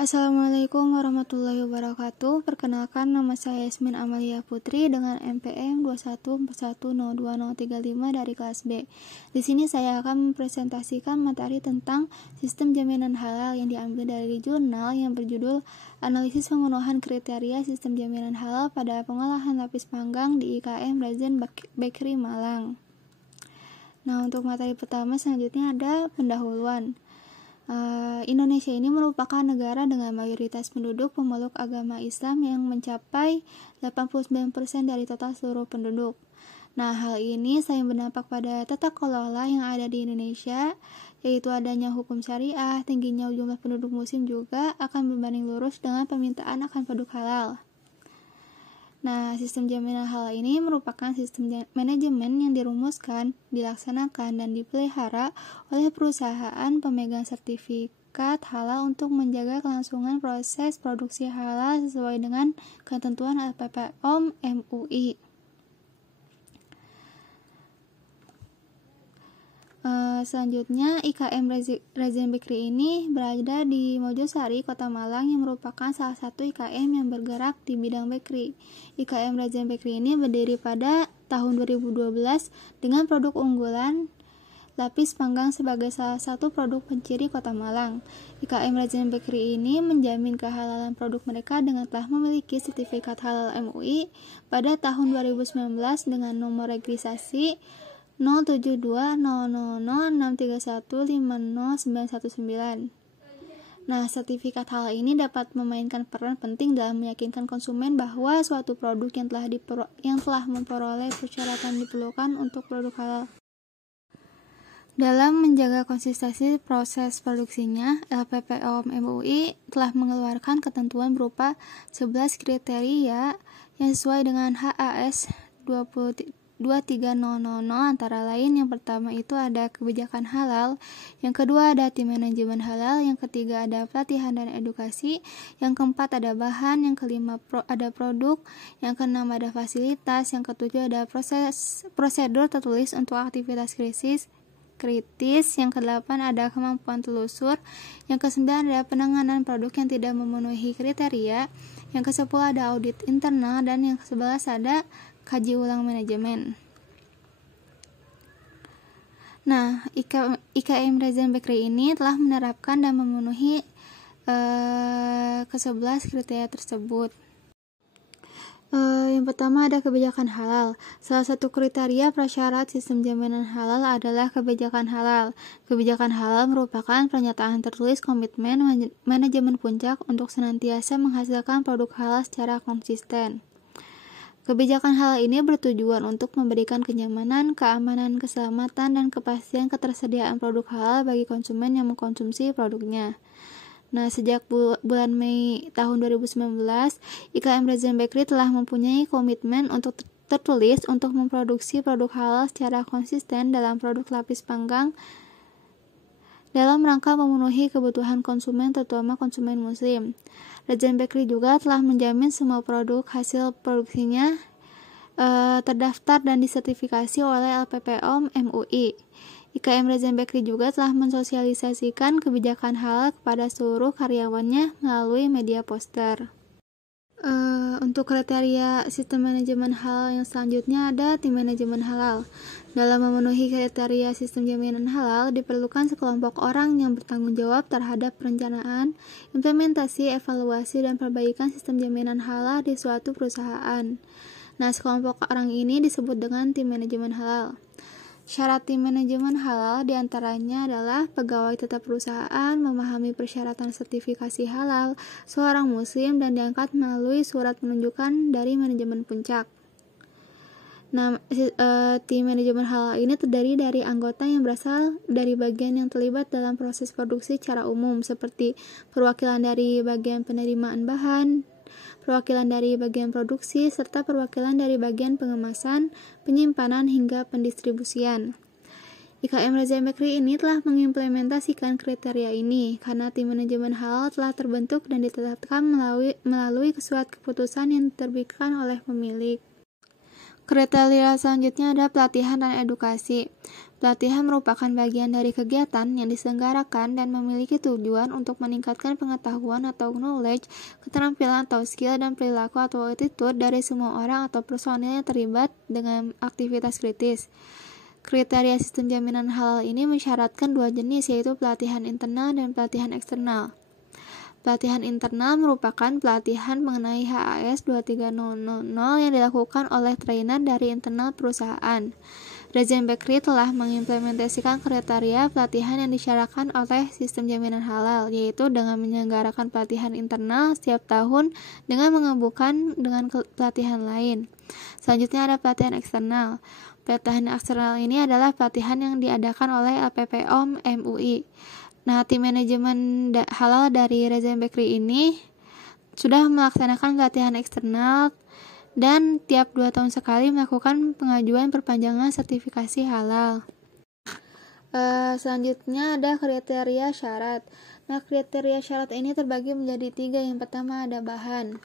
Assalamualaikum warahmatullahi wabarakatuh. Perkenalkan, nama saya Yasmin Amalia Putri dengan NPM 214102035 dari kelas B. Di sini saya akan mempresentasikan materi tentang sistem jaminan halal yang diambil dari jurnal yang berjudul Analisis Pemenuhan Kriteria Sistem Jaminan Halal pada Pengolahan Lapis Panggang di IKM Razen Bakery Malang. Nah, untuk materi pertama selanjutnya ada pendahuluan. Indonesia ini merupakan negara dengan mayoritas penduduk pemeluk agama Islam yang mencapai 89% dari total seluruh penduduk. Nah, hal ini selain berdampak pada tata kelola yang ada di Indonesia, yaitu adanya hukum syariah, tingginya jumlah penduduk muslim juga akan berbanding lurus dengan permintaan akan produk halal. Nah, sistem jaminan halal ini merupakan sistem manajemen yang dirumuskan, dilaksanakan, dan dipelihara oleh perusahaan pemegang sertifikat halal untuk menjaga kelangsungan proses produksi halal sesuai dengan ketentuan LPPOM MUI. Selanjutnya, IKM Razen Bakery ini berada di Mojosari, Kota Malang, yang merupakan salah satu IKM yang bergerak di bidang bakery. IKM Razen Bakery ini berdiri pada tahun 2012 dengan produk unggulan lapis panggang sebagai salah satu produk penciri Kota Malang. IKM Razen Bakery ini menjamin kehalalan produk mereka dengan telah memiliki sertifikat halal MUI pada tahun 2019 dengan nomor registrasi 0720063150919. Nah, sertifikat halal ini dapat memainkan peran penting dalam meyakinkan konsumen bahwa suatu produk yang telah memperoleh persyaratan diperlukan untuk produk halal. Dalam menjaga konsistensi proses produksinya, LPPOM MUI telah mengeluarkan ketentuan berupa 11 kriteria yang sesuai dengan HAS 23000, antara lain yang pertama itu ada kebijakan halal, yang kedua ada tim manajemen halal, yang ketiga ada pelatihan dan edukasi, yang keempat ada bahan, yang kelima ada produk, yang keenam ada fasilitas, yang ketujuh ada prosedur tertulis untuk aktivitas kritis, yang kedelapan ada kemampuan telusur, yang kesembilan ada penanganan produk yang tidak memenuhi kriteria, yang kesepuluh ada audit internal, dan yang ke-11 ada kaji ulang manajemen. Nah, IKM Razen Bakery ini telah menerapkan dan memenuhi ke-11 kriteria tersebut. Yang pertama ada kebijakan halal. Salah satu kriteria prasyarat sistem jaminan halal adalah kebijakan halal. Kebijakan halal merupakan pernyataan tertulis komitmen manajemen puncak untuk senantiasa menghasilkan produk halal secara konsisten. Kebijakan halal ini bertujuan untuk memberikan kenyamanan, keamanan, keselamatan, dan kepastian ketersediaan produk halal bagi konsumen yang mengkonsumsi produknya. Nah, sejak bulan Mei tahun 2019, IKM Razen Bakery telah mempunyai komitmen untuk tertulis untuk memproduksi produk halal secara konsisten dalam produk lapis panggang dalam rangka memenuhi kebutuhan konsumen, terutama konsumen muslim. Razen Bakery juga telah menjamin semua produk hasil produksinya terdaftar dan disertifikasi oleh LPPOM MUI. IKM Razen Bakery juga telah mensosialisasikan kebijakan halal kepada seluruh karyawannya melalui media poster. Untuk kriteria sistem manajemen halal yang selanjutnya ada tim manajemen halal. Dalam memenuhi kriteria sistem jaminan halal, diperlukan sekelompok orang yang bertanggung jawab terhadap perencanaan, implementasi, evaluasi, dan perbaikan sistem jaminan halal di suatu perusahaan. Nah, sekelompok orang ini disebut dengan tim manajemen halal. Syarat tim manajemen halal diantaranya adalah pegawai tetap perusahaan, memahami persyaratan sertifikasi halal, seorang muslim, dan diangkat melalui surat penunjukan dari manajemen puncak. Nah, tim manajemen halal ini terdiri dari anggota yang berasal dari bagian yang terlibat dalam proses produksi secara umum, seperti perwakilan dari bagian penerimaan bahan, perwakilan dari bagian produksi, serta perwakilan dari bagian pengemasan, penyimpanan, hingga pendistribusian. IKM Razen Bakery ini telah mengimplementasikan kriteria ini karena tim manajemen halal telah terbentuk dan ditetapkan melalui surat keputusan yang diterbitkan oleh pemilik. Kriteria selanjutnya ada pelatihan dan edukasi. Pelatihan merupakan bagian dari kegiatan yang diselenggarakan dan memiliki tujuan untuk meningkatkan pengetahuan atau knowledge, keterampilan atau skill, dan perilaku atau attitude dari semua orang atau personil yang terlibat dengan aktivitas kritis. Kriteria sistem jaminan halal ini mensyaratkan dua jenis, yaitu pelatihan internal dan pelatihan eksternal. Pelatihan internal merupakan pelatihan mengenai HAS 23000 yang dilakukan oleh trainer dari internal perusahaan. Reza Bakery telah mengimplementasikan kriteria pelatihan yang disyaratkan oleh sistem jaminan halal, yaitu dengan menyelenggarakan pelatihan internal setiap tahun dengan menggabungkan dengan pelatihan lain. Selanjutnya ada pelatihan eksternal. Pelatihan eksternal ini adalah pelatihan yang diadakan oleh LPPOM MUI. Nah, tim manajemen halal dari Reza Bakery ini sudah melaksanakan pelatihan eksternal dan tiap 2 tahun sekali melakukan pengajuan perpanjangan sertifikasi halal. Selanjutnya ada kriteria syarat. Nah, kriteria syarat ini terbagi menjadi 3. Yang pertama ada bahan.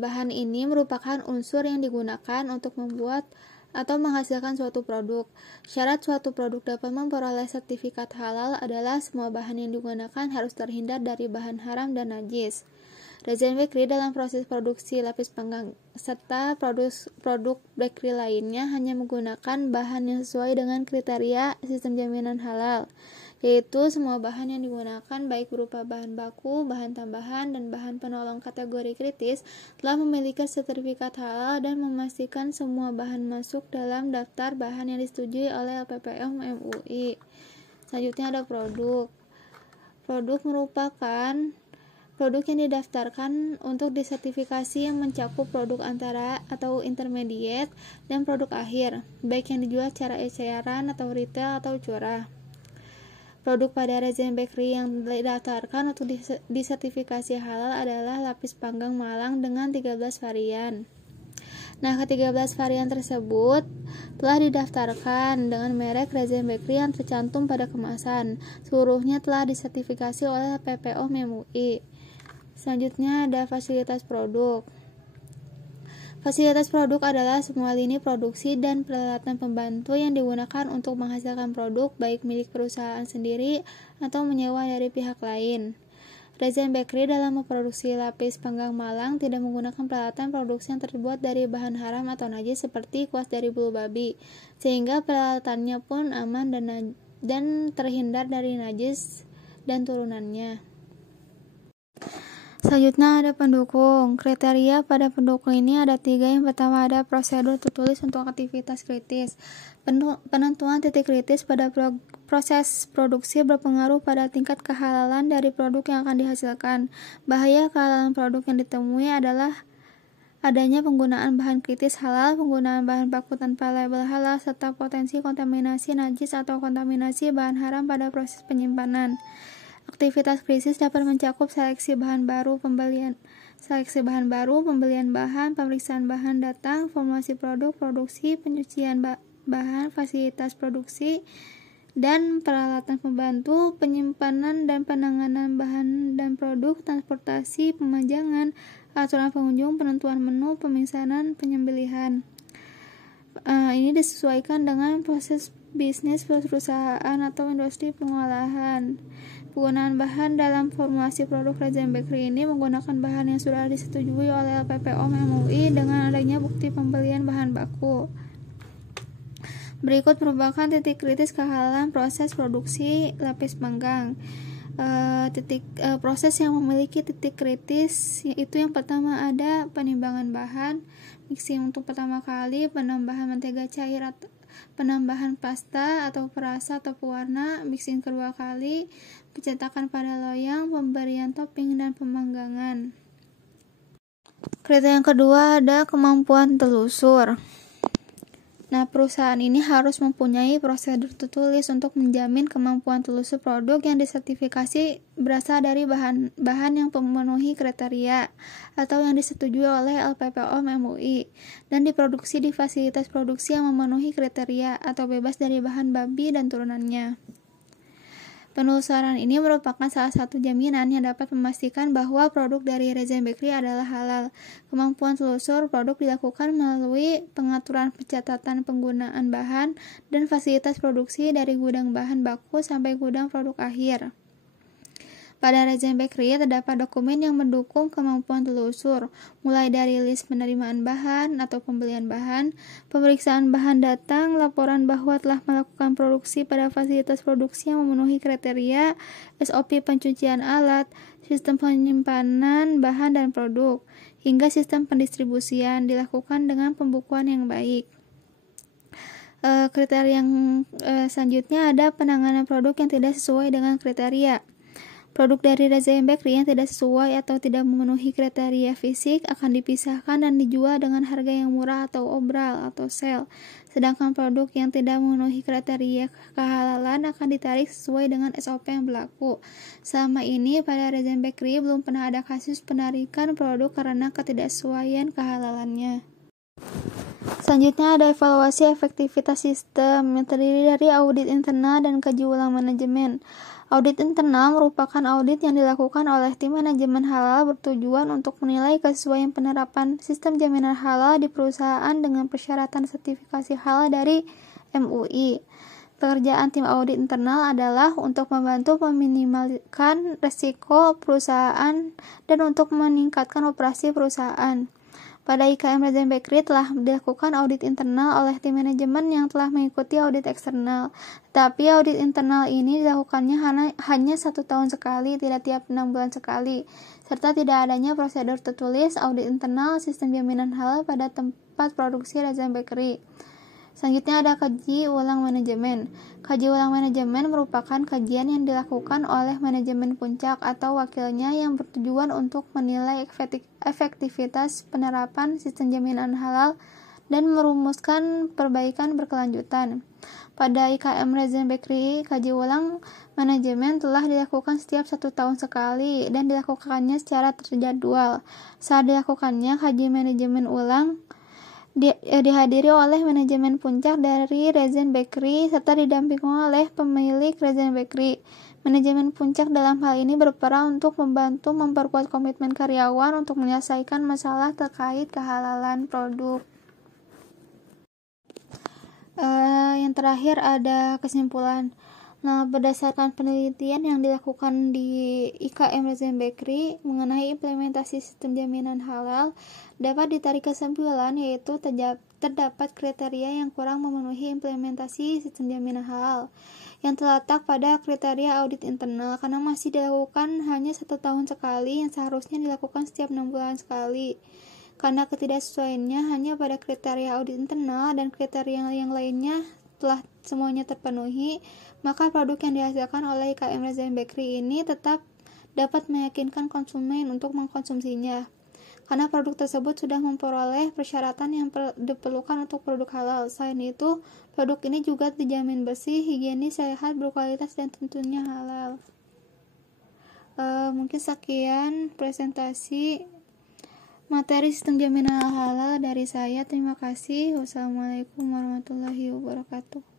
Bahan ini merupakan unsur yang digunakan untuk membuat atau menghasilkan suatu produk. Syarat suatu produk dapat memperoleh sertifikat halal adalah semua bahan yang digunakan harus terhindar dari bahan haram dan najis. Reza Bakery dalam proses produksi lapis panggang serta produk bakery lainnya hanya menggunakan bahan yang sesuai dengan kriteria sistem jaminan halal, yaitu semua bahan yang digunakan baik berupa bahan baku, bahan tambahan, dan bahan penolong kategori kritis telah memiliki sertifikat halal dan memastikan semua bahan masuk dalam daftar bahan yang disetujui oleh LPPOM MUI. Selanjutnya ada produk. Produk merupakan produk yang didaftarkan untuk disertifikasi yang mencakup produk antara atau intermediate dan produk akhir, baik yang dijual secara eceran atau retail atau curah. Produk pada Reza Bakery yang didaftarkan untuk disertifikasi halal adalah lapis panggang Malang dengan 13 varian. Nah, ke-13 varian tersebut telah didaftarkan dengan merek Reza Bakery yang tercantum pada kemasan. Seluruhnya telah disertifikasi oleh PPOM MUI. Selanjutnya ada fasilitas produk. Fasilitas produk adalah semua lini produksi dan peralatan pembantu yang digunakan untuk menghasilkan produk baik milik perusahaan sendiri atau menyewa dari pihak lain. Reza Bakery dalam memproduksi lapis panggang Malang tidak menggunakan peralatan produksi yang terbuat dari bahan haram atau najis seperti kuas dari bulu babi, sehingga peralatannya pun aman dan terhindar dari najis dan turunannya. Selanjutnya ada pendukung. Kriteria pada pendukung ini ada 3. Yang pertama ada prosedur tertulis untuk aktivitas kritis. Penentuan titik kritis pada proses produksi berpengaruh pada tingkat kehalalan dari produk yang akan dihasilkan. Bahaya kehalalan produk yang ditemui adalah adanya penggunaan bahan kritis halal, penggunaan bahan baku tanpa label halal, serta potensi kontaminasi najis atau kontaminasi bahan haram pada proses penyimpanan. Aktivitas krisis dapat mencakup seleksi bahan baru, pembelian bahan, pemeriksaan bahan datang, formulasi produk, produksi, penyucian bahan, fasilitas produksi, dan peralatan pembantu, penyimpanan dan penanganan bahan dan produk, transportasi, pemajangan, aturan pengunjung, penentuan menu, pemesanan, penyembelihan. Ini disesuaikan dengan proses bisnis perusahaan atau industri pengolahan. Penggunaan bahan dalam formulasi produk Reza Bakery ini menggunakan bahan yang sudah disetujui oleh LPPOM MUI dengan adanya bukti pembelian bahan baku. Berikut merupakan titik kritis kehalalan proses produksi lapis panggang. Proses yang memiliki titik kritis yaitu yang pertama ada penimbangan bahan, mixing untuk pertama kali, penambahan mentega cair atau penambahan pasta atau perasa atau pewarna, mixing kedua kali, pencetakan pada loyang, pemberian topping, dan pemanggangan. Kriteria yang kedua ada kemampuan telusur. Nah, perusahaan ini harus mempunyai prosedur tertulis untuk menjamin kemampuan telusur produk yang disertifikasi berasal dari bahan yang memenuhi kriteria atau yang disetujui oleh LPPOM MUI dan diproduksi di fasilitas produksi yang memenuhi kriteria atau bebas dari bahan babi dan turunannya. Penelusuran ini merupakan salah satu jaminan yang dapat memastikan bahwa produk dari Rezen Bakery adalah halal. Kemampuan telusur produk dilakukan melalui pengaturan pencatatan penggunaan bahan dan fasilitas produksi dari gudang bahan baku sampai gudang produk akhir. Pada Rezen Bakery terdapat dokumen yang mendukung kemampuan telusur, mulai dari list penerimaan bahan atau pembelian bahan, pemeriksaan bahan datang, laporan bahwa telah melakukan produksi pada fasilitas produksi yang memenuhi kriteria, SOP pencucian alat, sistem penyimpanan bahan dan produk, hingga sistem pendistribusian dilakukan dengan pembukuan yang baik. Kriteria yang selanjutnya ada penanganan produk yang tidak sesuai dengan kriteria. Produk dari Rezen Bakery yang tidak sesuai atau tidak memenuhi kriteria fisik akan dipisahkan dan dijual dengan harga yang murah atau obral atau sale. Sedangkan produk yang tidak memenuhi kriteria kehalalan akan ditarik sesuai dengan SOP yang berlaku. Selama ini pada Rezen Bakery belum pernah ada kasus penarikan produk karena ketidaksesuaian kehalalannya. Selanjutnya ada evaluasi efektivitas sistem yang terdiri dari audit internal dan kaji ulang manajemen. Audit internal merupakan audit yang dilakukan oleh tim manajemen halal bertujuan untuk menilai kesesuaian penerapan sistem jaminan halal di perusahaan dengan persyaratan sertifikasi halal dari MUI. Pekerjaan tim audit internal adalah untuk membantu meminimalkan risiko perusahaan dan untuk meningkatkan operasi perusahaan. Pada IKM Rezen Bakery telah dilakukan audit internal oleh tim manajemen yang telah mengikuti audit eksternal. Tetapi audit internal ini dilakukannya hanya 1 tahun sekali, tidak tiap 6 bulan sekali, serta tidak adanya prosedur tertulis audit internal sistem jaminan halal pada tempat produksi Rezen Bakery. Selanjutnya ada kaji ulang manajemen. Kaji ulang manajemen merupakan kajian yang dilakukan oleh manajemen puncak atau wakilnya yang bertujuan untuk menilai efektivitas penerapan sistem jaminan halal dan merumuskan perbaikan berkelanjutan. Pada IKM Rezen Bakery, kaji ulang manajemen telah dilakukan setiap 1 tahun sekali dan dilakukannya secara terjadwal. Saat dilakukannya kaji manajemen ulang dihadiri oleh manajemen puncak dari Rezen Bakery serta didampingi oleh pemilik Rezen Bakery. Manajemen puncak dalam hal ini berperan untuk membantu memperkuat komitmen karyawan untuk menyelesaikan masalah terkait kehalalan produk. Yang terakhir ada kesimpulan. Nah, berdasarkan penelitian yang dilakukan di IKM Rezen Bakery mengenai implementasi sistem jaminan halal, dapat ditarik kesimpulan yaitu terdapat kriteria yang kurang memenuhi implementasi sistem jaminan halal yang terletak pada kriteria audit internal karena masih dilakukan hanya 1 tahun sekali yang seharusnya dilakukan setiap 6 bulan sekali. Karena ketidaksesuaiannya hanya pada kriteria audit internal dan kriteria yang lainnya telah semuanya terpenuhi, maka produk yang dihasilkan oleh IKM Rezen Bakery ini tetap dapat meyakinkan konsumen untuk mengkonsumsinya. Karena produk tersebut sudah memperoleh persyaratan yang diperlukan untuk produk halal. Selain itu, produk ini juga dijamin bersih, higienis, sehat, berkualitas, dan tentunya halal. Mungkin sekian presentasi materi sistem jaminan halal dari saya. Terima kasih. Wassalamualaikum warahmatullahi wabarakatuh.